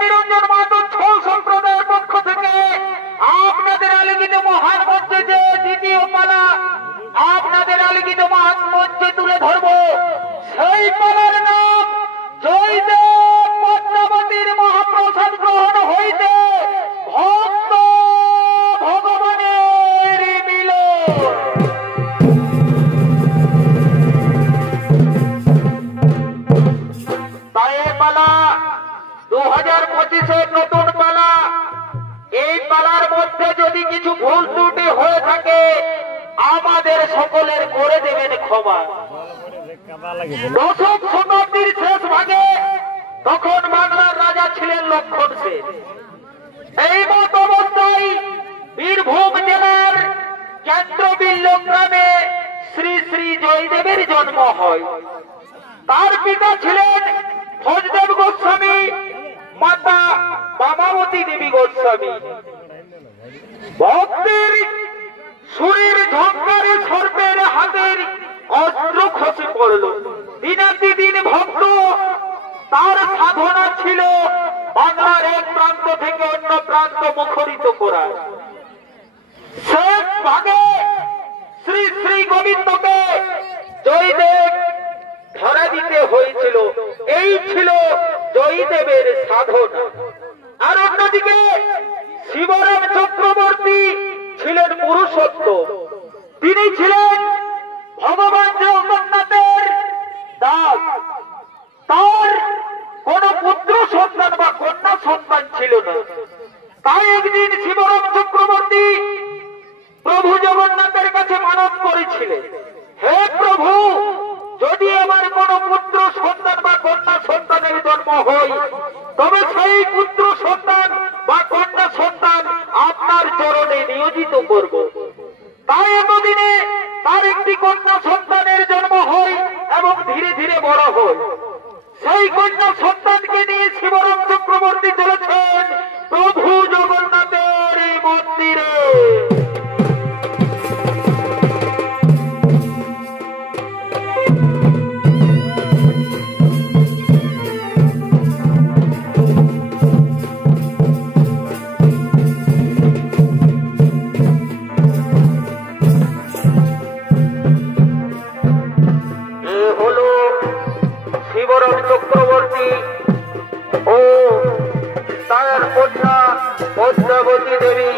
নিরঞ্জন মাহাতো ছৌ সম্প্রদায়ের পক্ষ থেকে আপনাদের আলিখিত মহান মঞ্চে যে দ্বিতীয় পালা আপনাদের আলিখিত মহান মঞ্চে তুলে ধরব, সেই পালার নাম জয়দেব পদ্মাবতীর মহাপ্রসাদ গ্রহণ হইতে ভক্ত ভগবানের মিলন। তাই পালা 2025-এর নতুন পালা। এই পালার মধ্যে যদি কিছু ভুল ত্রুটি হয়ে থাকে আমাদের সকলের করে দেবেন ক্ষমা। দশম শতাব্দীর শেষ ভাগে তখন বাংলার রাজা ছিলেন লক্ষণ সেন। এই মত অবস্থায় বীরভূম জেলার কেন্দ্রবিল্ল গ্রামে শ্রী শ্রী জয়দেবের জন্ম হয়। তার পিতা ছিলেন ভোজদেব গোস্বামী, মাতা বামাবতী দেবী গোস্বামী। ভক্তের সুরের ঝঙ্কারে সর্পের হাতের অস্ত্র খসে পড়ল। দিনাতিদিন ভক্ত তার সাধনা ছিল বাংলার এক প্রান্ত থেকে অন্য প্রান্ত মুখরিত করা। শেষ ভাগে শ্রী শ্রী গোবিন্দকে জয়দেব ধরা দিতে হয়েছিল। এই ছিল জয়দেবের সাধনা। আর অন্যদিকে শিবরাম চক্রবর্তী ছিলেন পুরুষোত্তম। তিনি ছিলেন ভগবান জগন্নাথের দাস। তার কোন পুত্র সন্তান বা কন্যা সন্তান ছিল না। তাই একদিন শিবরাম চক্রবর্তী প্রভু জগন্নাথের কাছে মানত করেছিলেন, হে প্রভু, যদি আমার কোন পুত্র সন্তান বা কন্যা সন্তানের জন্ম হয় তবে সেই পুত্র সন্তান বা কন্যা সন্তান আপনার চরণে নিয়োজিত করব। তাই এতদিনে তার একটি কন্যা সন্তানের জন্ম হয় এবং ধীরে ধীরে বড় হয়। সেই কন্যা সন্তানকে নিয়ে শিবরাম চক্রবর্তী চলেছেন প্রভু জগন্নাথের এই মন্দিরে। চক্রবর্তী ও তার কন্যা পদ্মাবতী দেবী।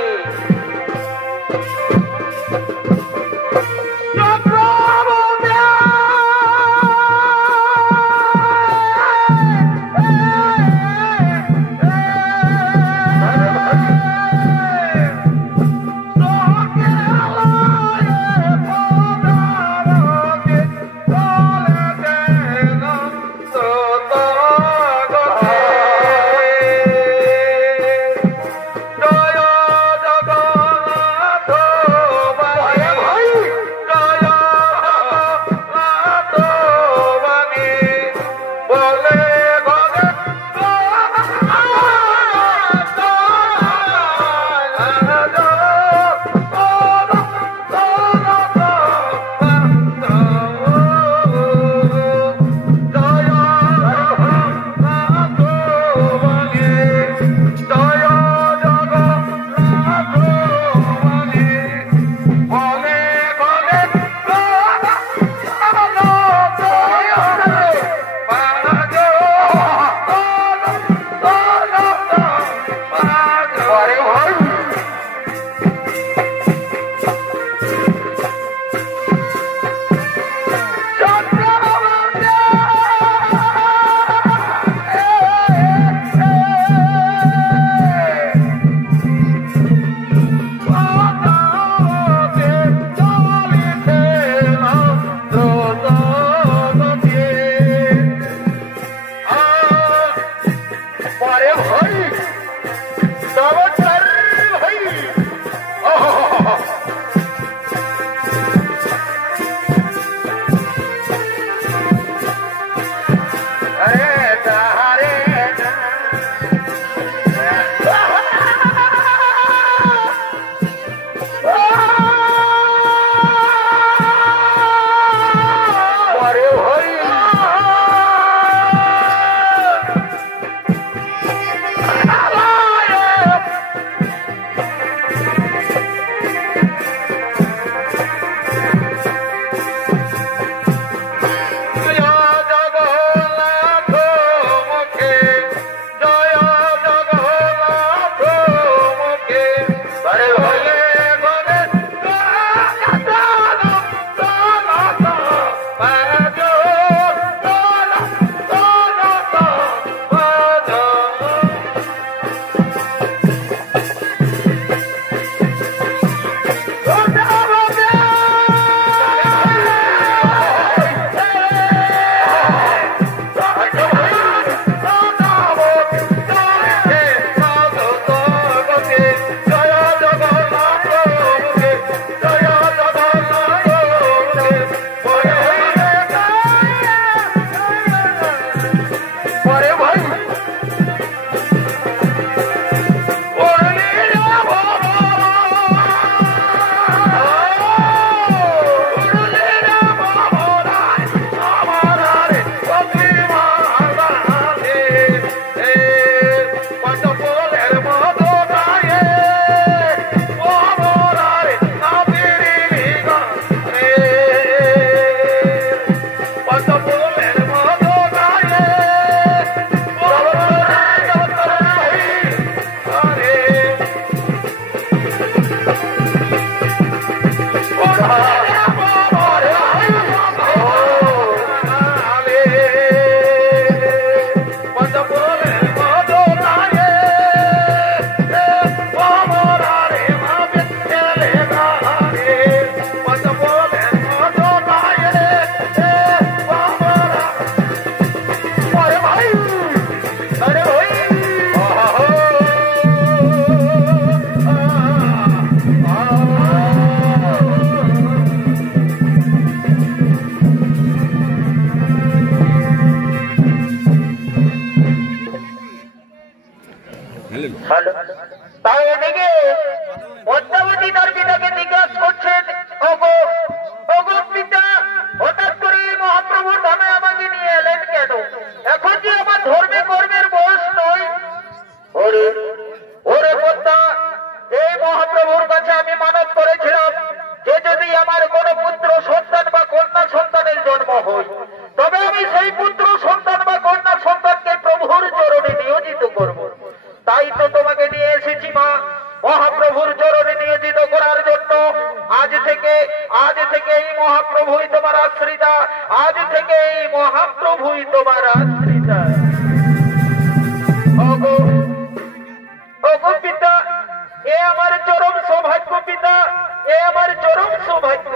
হ্যালো, তাই এদিকে পদ্মাবতী তার পিতাকে জিজ্ঞাসা করছেন, ওগো ওগো পিতা, হঠাৎ করে মহাপ্রভুর ধামে আমাকে নিয়ে এলেন কেন? এখন যে আমার ধর্মে কর্মের বয়স নয়। ওরে ওরে পদ্মা, এই মহাপ্রভুর কাছে আমি মানত করেছিলাম যে যদি আমার কোন পুত্র সন্তান বা কন্যা সন্তানের জন্ম হয়, তবে আমি সেই পুত্র সন্তান বা কন্যা সন্তানকে প্রভুর চরণে নিয়োজিত করব। তাই তো তোমাকে নিয়ে এসেছি মা, মহাপ্রভুর চরণে নিয়োজিত করার জন্য। আজ থেকে এই মহাপ্রভুই তোমার আশ্রিতা, আজ থেকে এই মহাপ্রভুই তোমার আশ্রিতা। ওগো ওগো পিতা, এ আমার চরম সৌভাগ্য পিতা, এ আমার চরম সৌভাগ্য।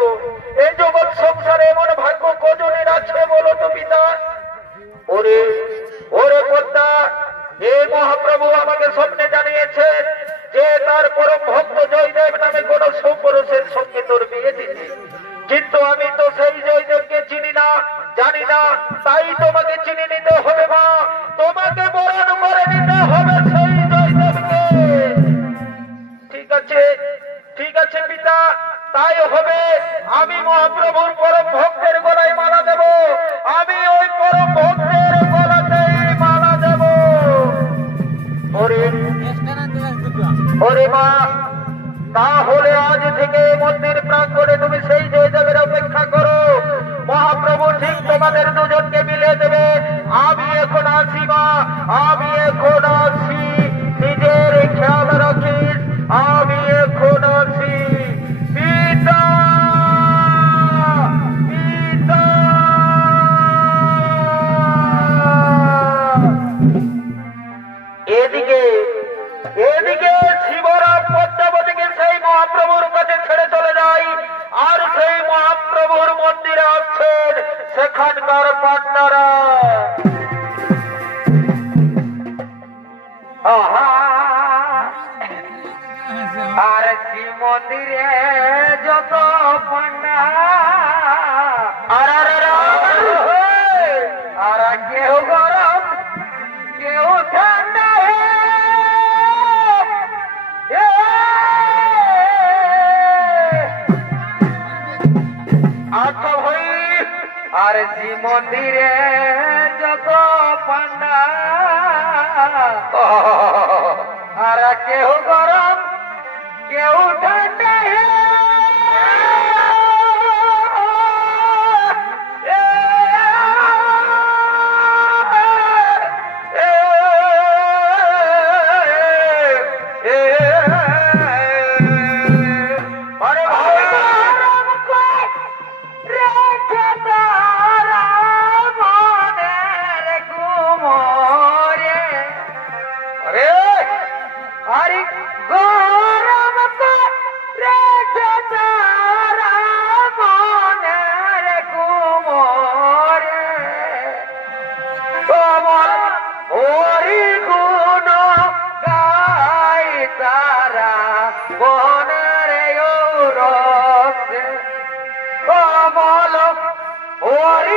এই জগৎ সংসারে এমন ভাগ্য কজনের আছে বলো তো পিতা? ওরে ওরে পদ্মা, এই মহাপ্রভু আমাকে স্বপ্নে জানিয়েছেন যে তার পরম ভক্ত জয়দেব নামে কোন সুপুরুষের সঙ্গে তোর বিয়ে দিতে। কিন্তু আমি তো সেই জয়দেবকে চিনি না, জানি না, তাই তোমাকে চিনি নিতে হবে মা, তোমাকে বরণ করে নিতে হবে সেই জয়দেবকে। ঠিক আছে পিতা, তাই হবে। আমি মহাপ্রভুর পরম ভক্তের গলায় মালা দেব, আমি ওই পরম ভক্তের গলাতেই মালা দেব। ওরে মা, তাহলে আজ থেকে মন্দির প্রাঙ্গণে তুমি সেই জয়দেবের অপেক্ষা করো। মহাপ্রভু ঠিক তোমাদের দুজনকে মিলে দেবে। আমি এখন আসি মা, আমি এখন আসি, নিজের খেয়াল রাখিস, আমি এখন আসি। পিতা পিতা। এদিকে শিবরাম পদ্মাবতীকে সেই মহাপ্রভুর কাছে ছেড়ে চলে যায়, আর সেই মহাপ্রভুর মন্দিরে আসছেন সেখানকার পাটনারা। আর শিব মন্দিরে যত পান্ডা, আর কেউ গরম কেউ ঠান্ডা। আচ্ছা ভাই, আর শিব মন্দিরে যত পান্ডা, আর কেউ গরম কেউ ঠান্ডা। Oh,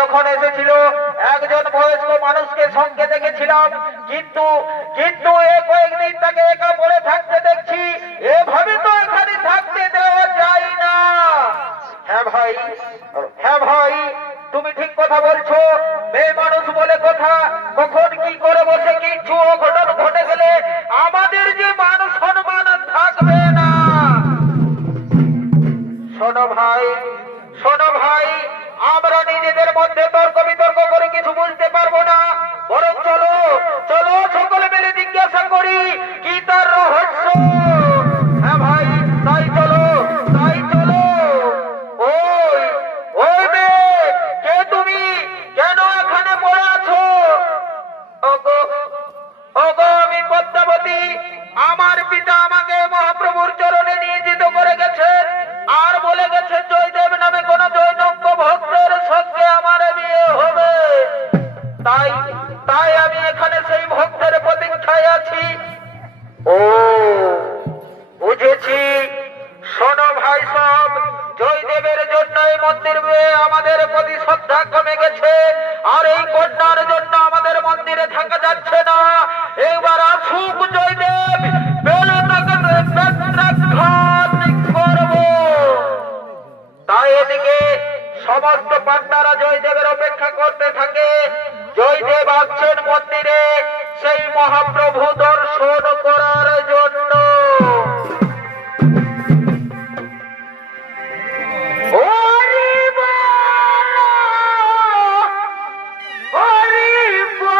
যখন এসেছিল একজন বয়স্ক মানুষকে সঙ্গে দেখেছিলাম, কিন্তু কিন্তু এ কয়েকদিন তাকে একা পড়ে থাকতে দেখছি। এভাবে তো এখানে থাকতে দেওয়া যায় না। হ্যাঁ ভাই, হ্যাঁ ভাই, তুমি ঠিক কথা বলছো। মেয়ে মানুষ বলে কথা, কখন কি করে বসে কিছু অঘটন ঘটে গেলে আমাদের যে মান সম্মান থাকবে না। শোনো ভাই, শোনো ভাই, আমরা নিজেদের মধ্যে তর্ক বিতর্ক করে কিছু বুঝতে পারবো না, বরং চলো চলো সকলে মিলে জিজ্ঞাসা করি কি তার রহস্য। হ্যাঁ ভাই, তাই চলো, তাই চলো। ওই ওই মেয়ে, কে তুমি? কেন এখানে পড়ে আছো? ওগো ওগো, আমি পদ্মাবতী। আমার পিতা আমাকে মহাপ্রভুর চরণে নিয়োজিত করে গেছেন আর বলে গেছে জয়দেব নামে কোন জৈনজ্ঞ ভক্তের সঙ্গে আমার বিয়ে হবে। তাই তাই আমি এখানে সেই ভক্তের প্রতীক্ষায় আছি। ও বুঝেছি। শোনো ভাই সব, জয়দেবের জন্য এই মন্দির আমাদের প্রতি শ্রদ্ধা কমে গেছে, আর এই কন্যার জন্য আমাদের মন্দিরে থাকা যাচ্ছে না। এবার আসুক জয়দেব, পেলে তাকে প্রত্যাখ্যান করব। তাই এদিকে সমস্ত পান্ডারা জয়দেবের অপেক্ষা করতে থাকে। জয়দেব আসছেন মন্দিরে সেই মহাপ্রভু দর্শন করার জন্য। হরি বল, হরি বল।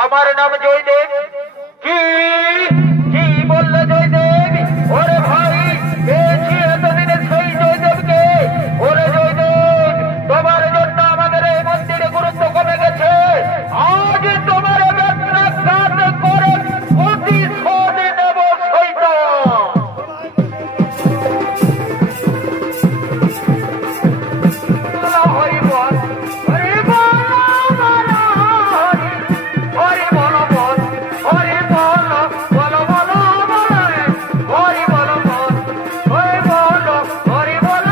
আমার নাম জয়দেব। কি কি বললে জয়দেব? ওরে ভাই, পেয়েছি এতদিনে সেই জয়দেবকে। ওরে জয়দেব, তোমার জন্য আমাদের এই মন্দিরে গুরুত্ব কমে গেছে। আজ তোমার বেত্রাঘাত করে প্রতিশোধ নেব শয়তান। হরি বল, হরি বল, হরি বল, হরি বল, বল বল হরি বল, হরি বল, হরি বল, হরি বল,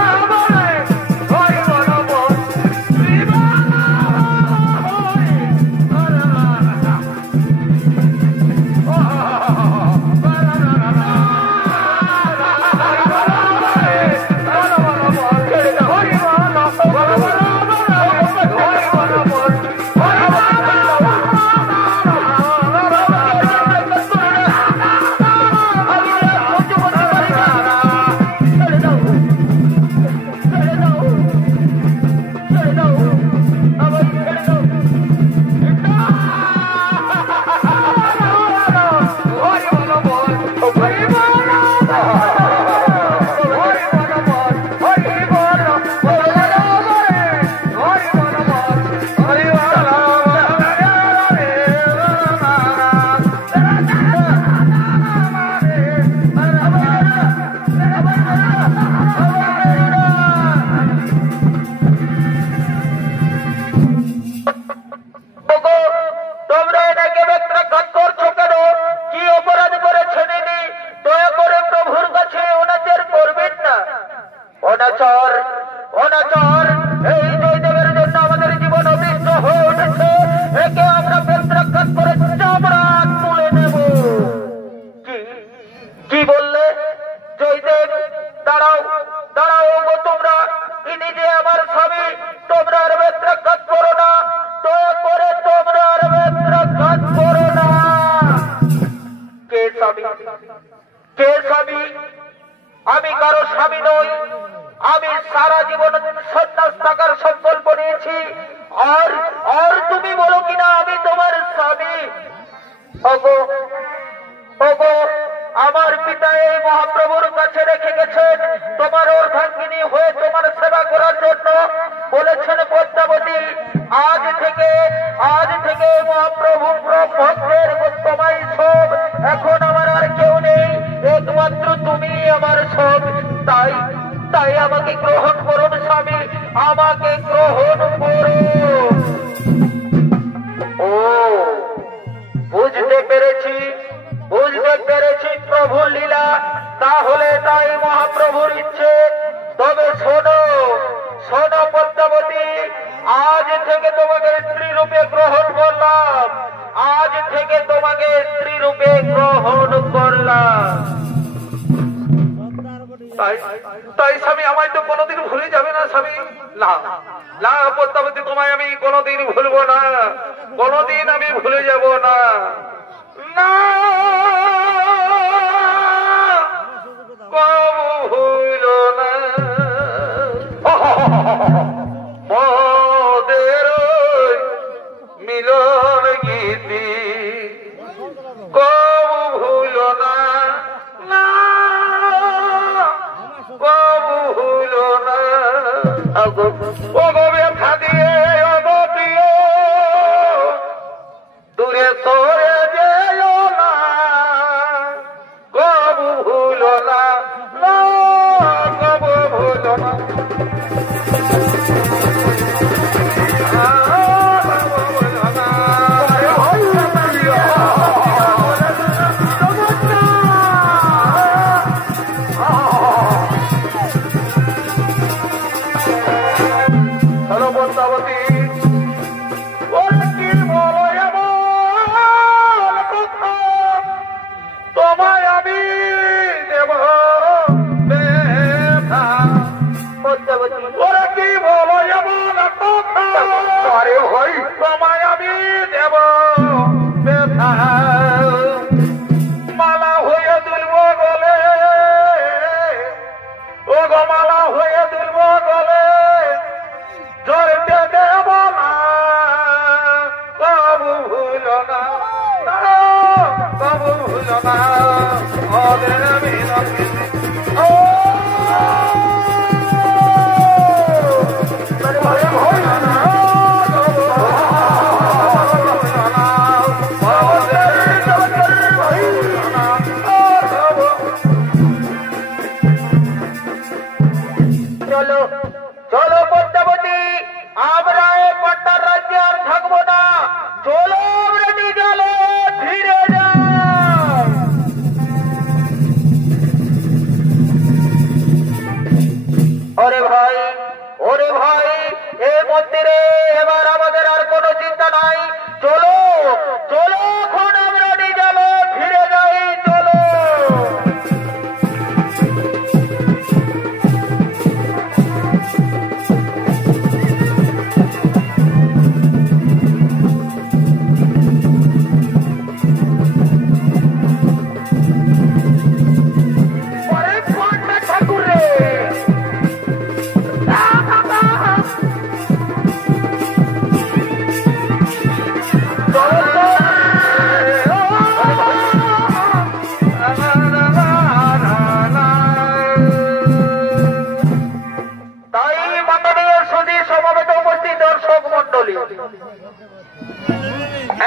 তোমরা এটাকে বেত্রাঘাত করছো কেন? কি অপরাধ করেছেন ইনি? দয়া করে প্রভুর কাছে অনাচার করবেন না। অনাচার, অনাচার, এই জয়দেবের জন্য আমাদের জীবন অতিষ্ঠ হয়ে উঠেছে। একে আমরা বেত্রাঘাত করে চামড়া তুলে নেব। কি কি বললে জয়দেব? দাঁড়াও, দাঁড়াও গো তোমরা। ইনি যে আমার স্বামী, তোমরা আর বেত্রাঘাত করো না। দয়া করে তোমরা আর বেত্রাঘাত করো না। কে স্বামী? কে স্বামী? আমি কারো স্বামী নই। আমি সারা জীবন সন্ন্যাস থাকার সংকল্প নিয়েছি। আর আর তুমি বলো কিনা আমি তোমার স্বামী? ওগো, ওগো, আমার পিতা এই মহাপ্রভুর কাছে রেখে গেছেন তোমার অর্ধাঙ্গিনী হয়ে তোমার সেবা করার জন্য। বলেছেন পদ্মাবতী, আজ থেকে মহাপ্রভু ভক্তের তোমাই সব। এখন আমার আর কেউ নেই, একমাত্র তুমি আমার সব। তাই তাই আমাকে গ্রহণ করুন স্বামী, আমাকে গ্রহণ করুন। ও, বুঝতে পেরেছি, বুঝতে পেরেছি প্রভুর লীলা। তাহলে তাই মহাপ্রভুর ইচ্ছে। তবে শোনো, শোনো পদ্মাবতী, আজ থেকে তোমাকে স্ত্রী রূপে গ্রহণ করলাম। আজ থেকে তোমাকে স্ত্রী রূপে গ্রহণ করলাম। তাই স্বামী, আমায় তো কোনোদিন ভুলে যাবে না স্বামী? না না পদ্মাবতী, তোমায় আমি কোনোদিন ভুলবো না, কোনোদিন আমি ভুলে যাব না। না, কবু ভুল না মোদের মিলন গীতি, কবু ভুল না, না কবু ভুল না। ওগো ব্যথা দিয়ে, ওগো প্রিয়, দূরে সরে যেও না, কবু ভুল না, না কবু ভুল না। তোমায় আমি দেব ব্যথা। ওরা কি বলো এমন কথা? আরে ভাই, তোমায় আমি দেব ব্যথা। মালা হয়ে দুলব গলে, ও গো মালা হয়ে দুলব গলে, জড়তে দেব না, কবু ভুল না।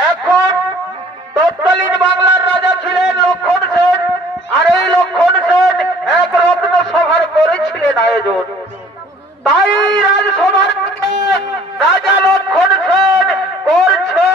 এখন তৎকালীন বাংলার রাজা ছিলেন লক্ষণ সেন, আর এই লক্ষণ সেন এক রত্ন সভার করেছিলেন আয়োজন। তাই রাজসভার রাজা লক্ষণ সেন করছে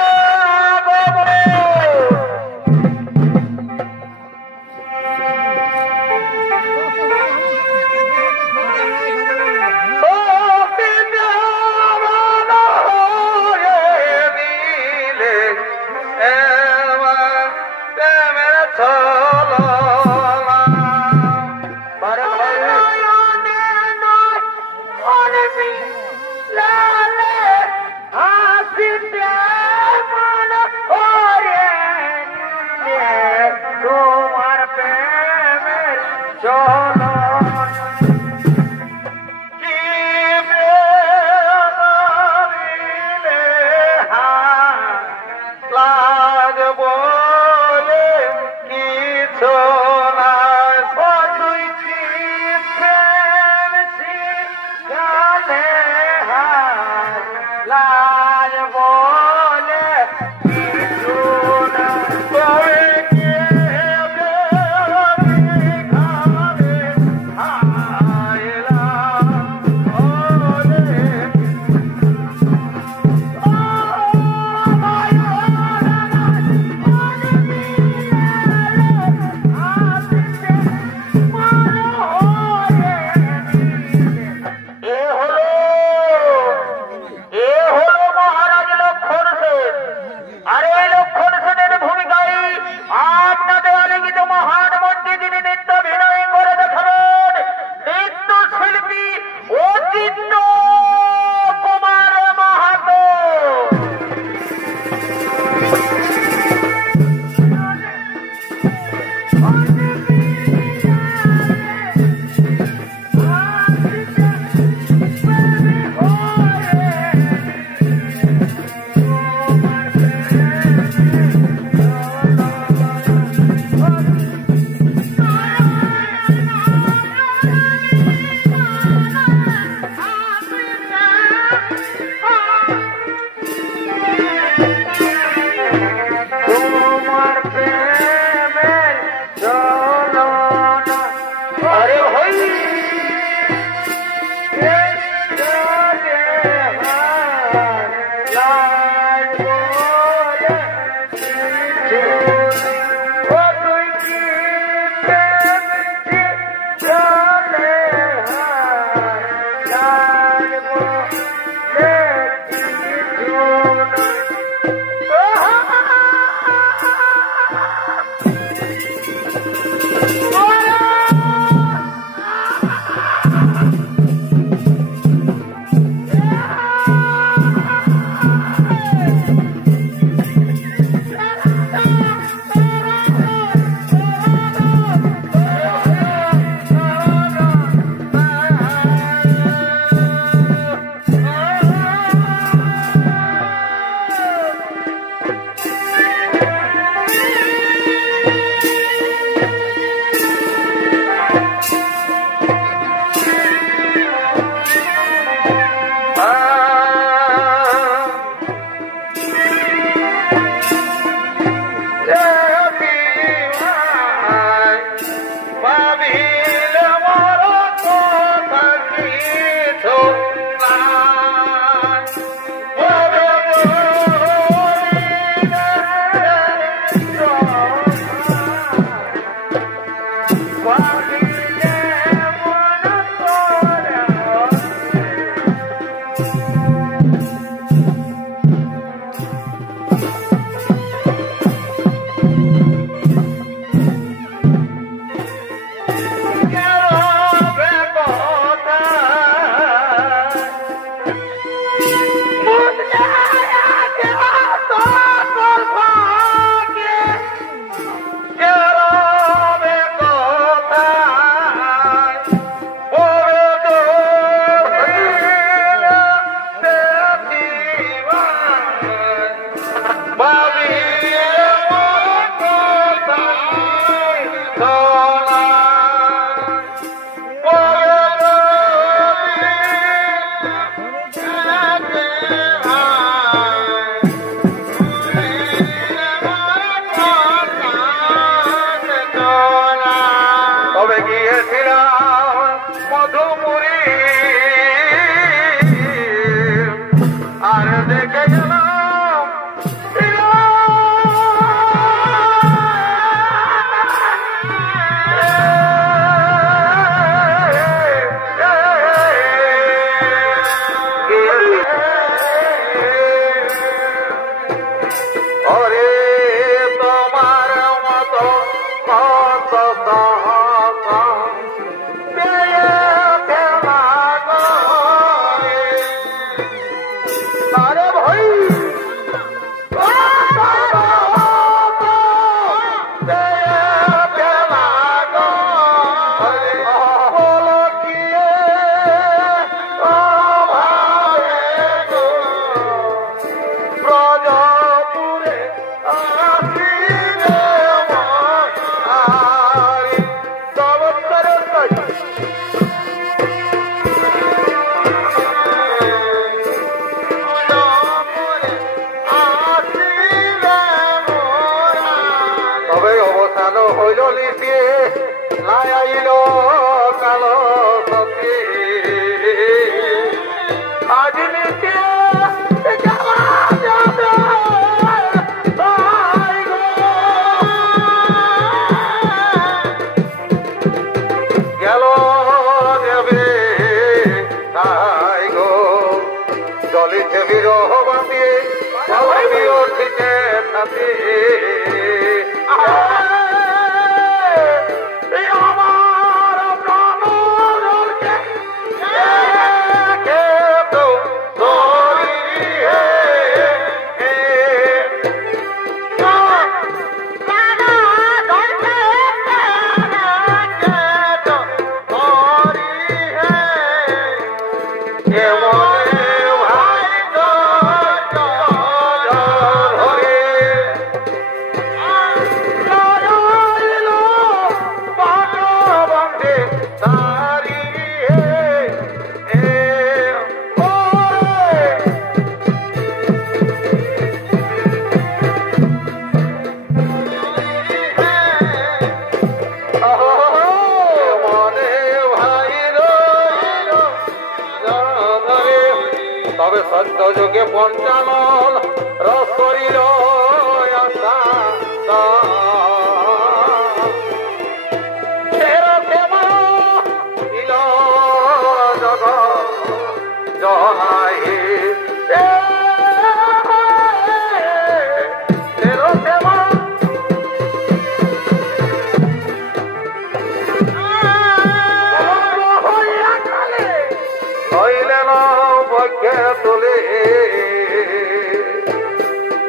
তোলে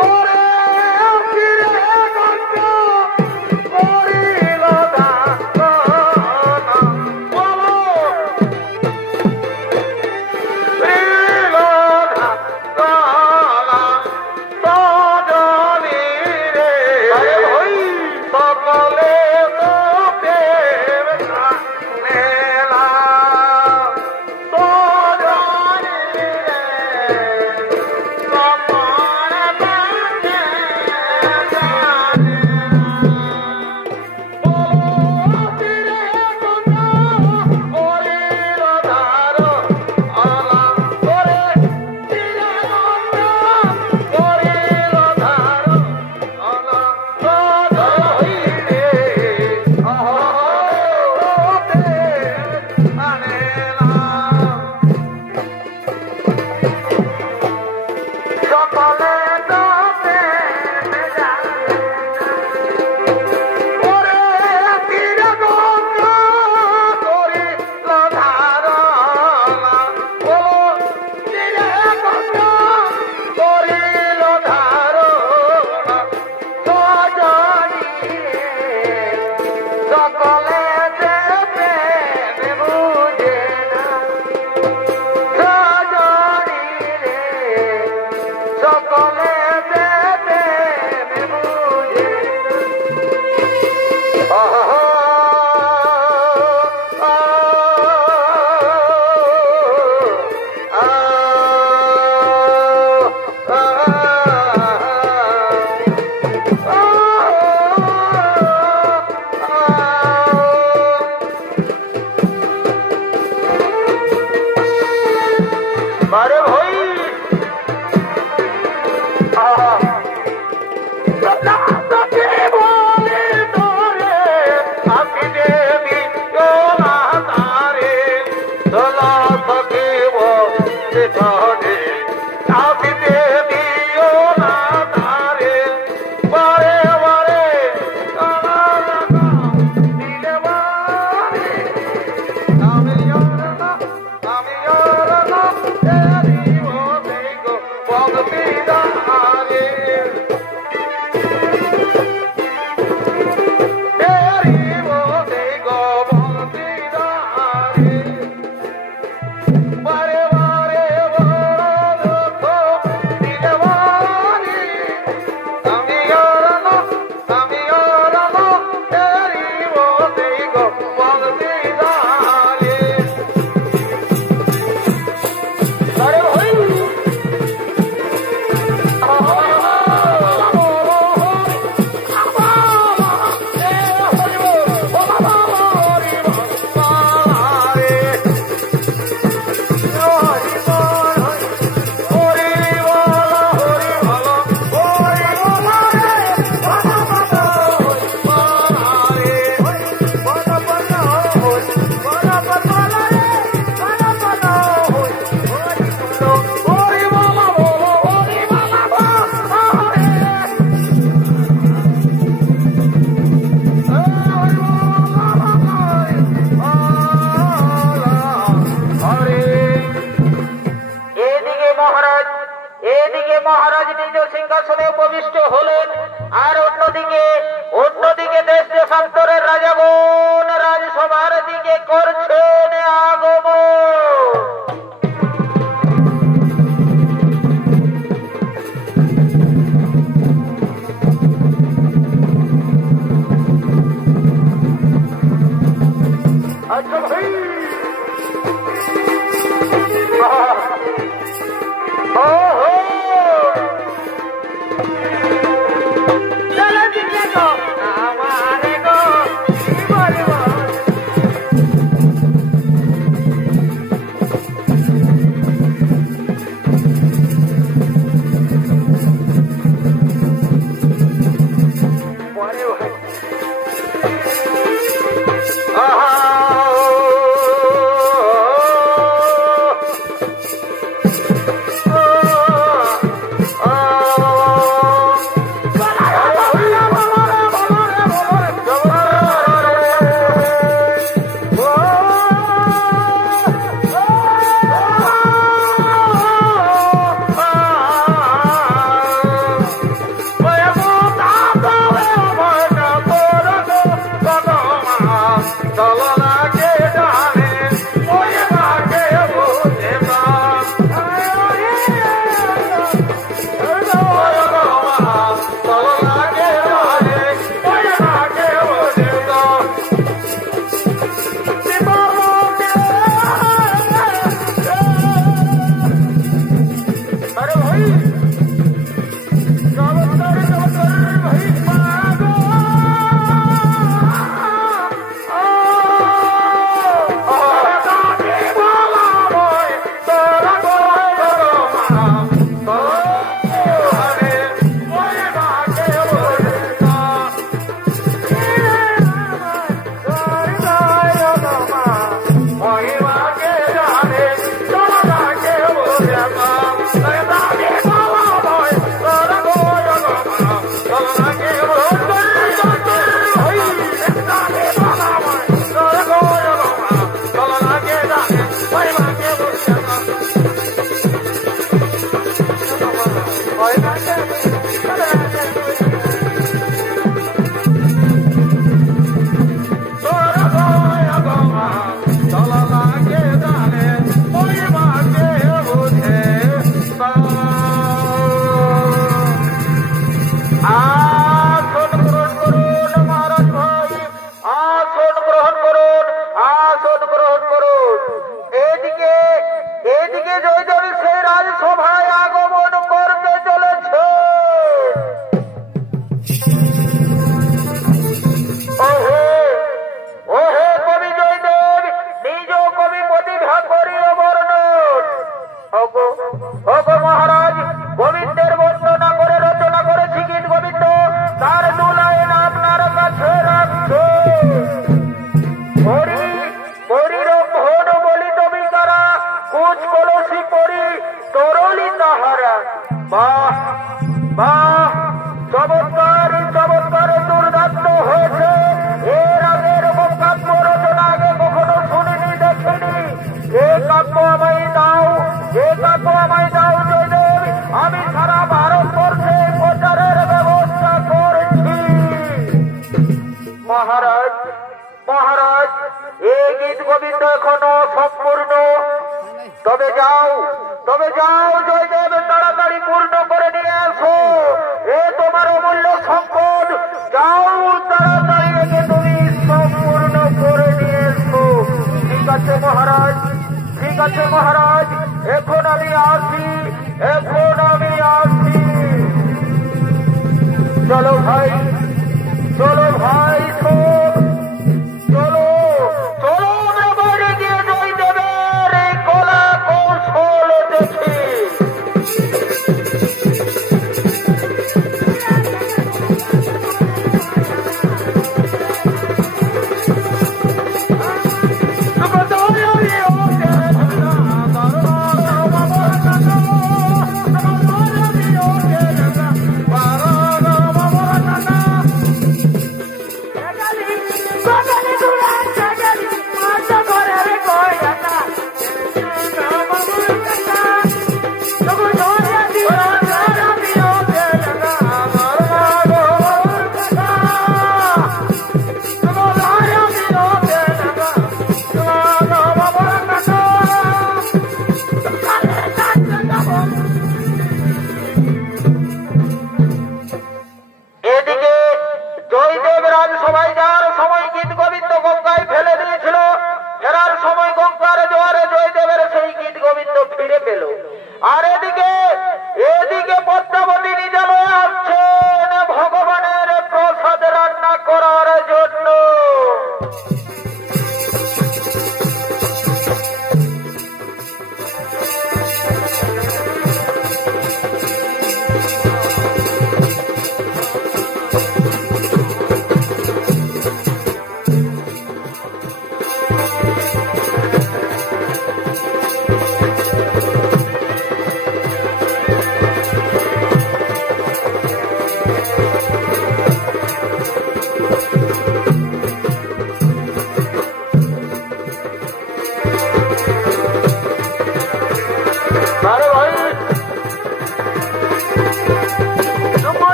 ওরে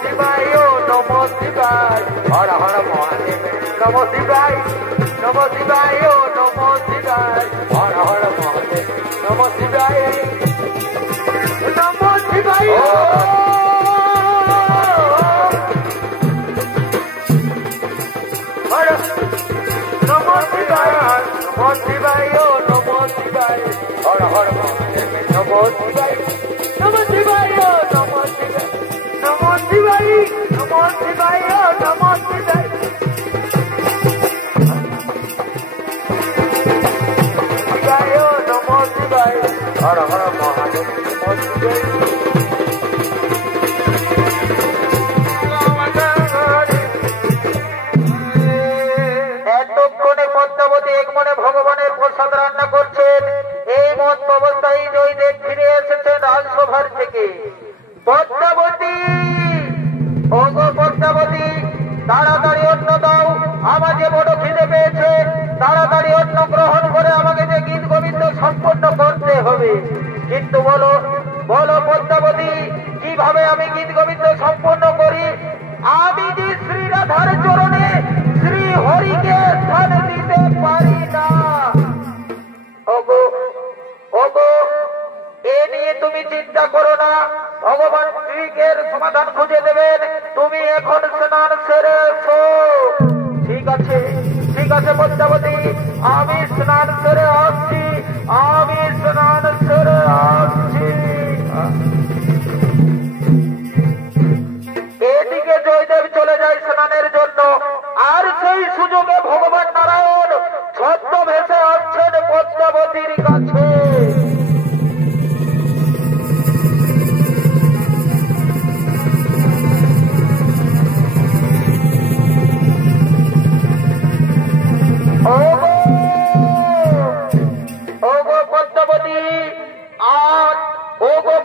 শিবায় ও নম শিবায় হর হর মহাদেব নম শিবায় ও নম শিবায় হর হর মহাদেব নম শিবায় নম শিবায় নম শিবায় ও নম শিবায় হর হর মহাদেব নম শিবায় ও নম শিবায় নম শিবায় ও নম শিবায় শিবায় ও নম শিবায় হর হর মহাদেব নম শিবায় পদ্মাবতী এক মনে ভগবানের প্রসাদ রান্না করছেন। এই মত অবস্থায় জয়দেব ফিরে এসেছেন রাজসভার থেকে। পদ্মাবতী ও গো পদ্মাবতী তাড়াতাড়ি অন্ন দাও, আমার যে বড় খিদে পেয়েছে, তাড়াতাড়ি অন্ন গ্রহণ করে আমাকে যে গীত গোবিন্দ সম্পন্ন করতে হবে। কিন্তু বলো বলো পদ্মাবতী, কিভাবে আমি গীত গোবিন্দ সম্পন্ন করি? আমি যে শ্রী রাধার চরণে শ্রী হরিকে স্থান দিতে পারি না। ওগো ওগো, এ নিয়ে তুমি চিন্তা করো না, ভগবান শ্রীকের সমাধান খুঁজে দেবেন। তুমি এখন স্নান সেরে এসো। ঠিক আছে পদ্মাবতী, আমি স্নান সেরে আসছি, আমি স্নান সেরে আসছি। এদিকে জয়দেব চলে যায় স্নানের জন্য, আর সেই সুযোগে ভগবান নারায়ণ ছদ্মবেশে আসছেন পদ্মাবতীর কাছে। ওগো পদ্মাবতী,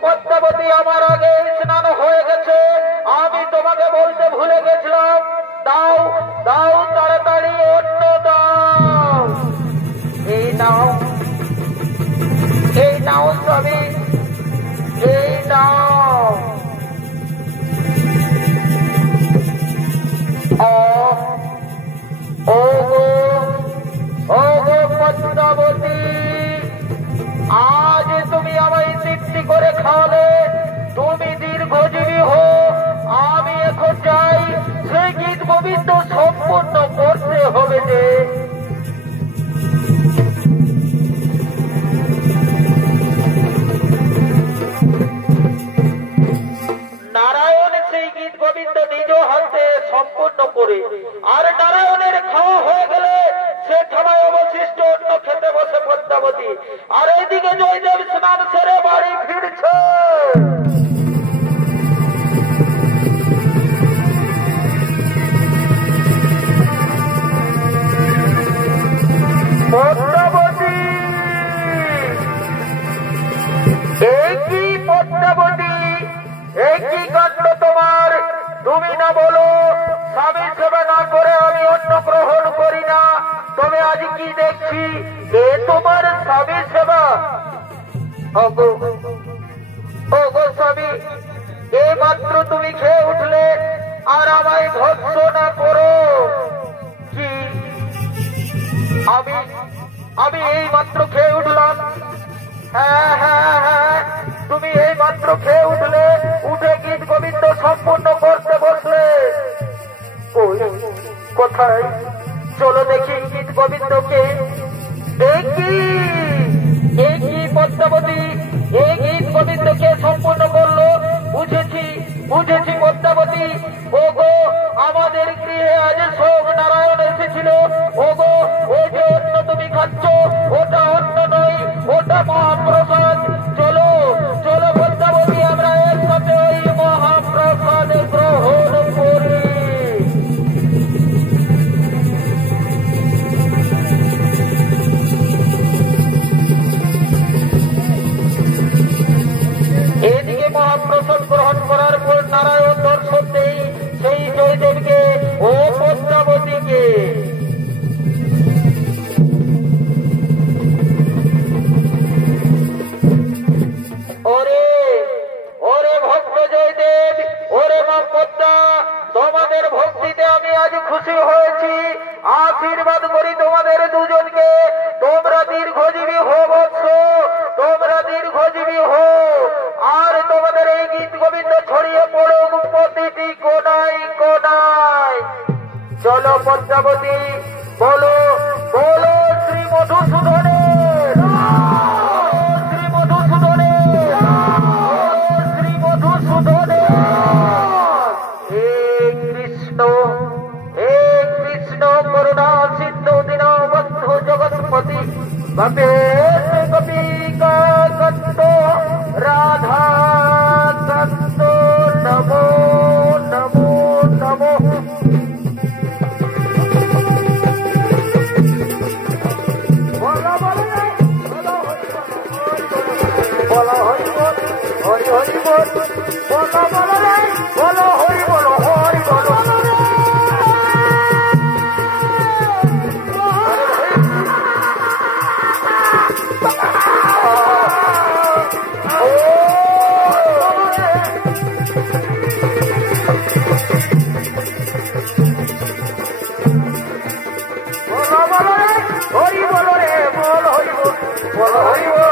পদ্মাবতী, আমার আগে স্নান হয়ে গেছে, আমি তোমাকে বলতে ভুলে গেছিলাম। দাও দাও, তাড়াতাড়ি অন্ন দাও। এই নাও স্বামী, এই নাও। ওগো পদ্মাবতী, আজ তুমি আমায় তৃপ্তি করে খাওয়ালে, তুমি দীর্ঘজীবী হো। আমি এখন যাই, সেই গীত গোবিন্দ সম্পূর্ণ করতে হবে যে। নারায়ণ সেই গীত গোবিন্দ নিজ হাতে সম্পূর্ণ করে, আর নারায়ণের খাওয়া হয়ে গেলে সে খাওয়ায় অবশিষ্ট অন্য খেতে বসে পদ্মাবতী। আর এইদিকে জয়দেব স্নান সেরে বাড়ি ফিরছে। পদ্মাবতী, পদ্মাবতী, একই কাণ্ড তোমার। তুমি না বলো স্বামী সেবা না করে আমি অন্ন গ্রহণ করি না, তবে আজ কি দেখছি এ তোমার স্বামী সেবা। ওগো স্বামী, এই মাত্র তুমি খেয়ে উঠলে, আর আমায় ভৎস না করো। কি আমি এই মাত্র খেয়ে উঠলাম? হ্যাঁ, তুমি এই মাত্র খেয়ে উঠলে, উঠে গীত গোবিন্দ সম্পূর্ণ করতে বসলে। কোথায়? চলো দেখি গীত গোবিন্দকে। একই পদ্মাবতী, এই গীত গোবিন্দকে সম্পূর্ণ করলো। বুঝেছি পদ্মাবতী। ওগো, আমাদের গৃহে আজ সব নারায়ণ এসেছিল। ওগো, ওই যে অন্ন তুমি খাচ্ছ, ওটা অন্ন নয়, ওটা মহাপ্রসাদ। চলো পদ্মাবতী, আমরা এর সাথে ওই মহাপ্রসাদ গ্রহণ করি। এদিকে মহাপ্রসাদ গ্রহণ করার পর নারায়ণ দর্শন দেই সেই জয়দেবকে ও পদ্মাবতীকে। পদ্মাবতী বলো বলো শ্রী মধুসূদনের শ্রী মধুসূদনের শ্রী মধুসূদনের হে কৃষ্ণ করুণা সিদ্ধ দীনবন্ধু জগৎপতি গোপেশ গোপিকা কন্ত রাধা কন্ত নমো নমো নমো বলো হরি বল হরি হরি বল বলো বলো রে বলো হরি বলো হরি বলো হরি বলো রে বল হরি বল বল হরি বল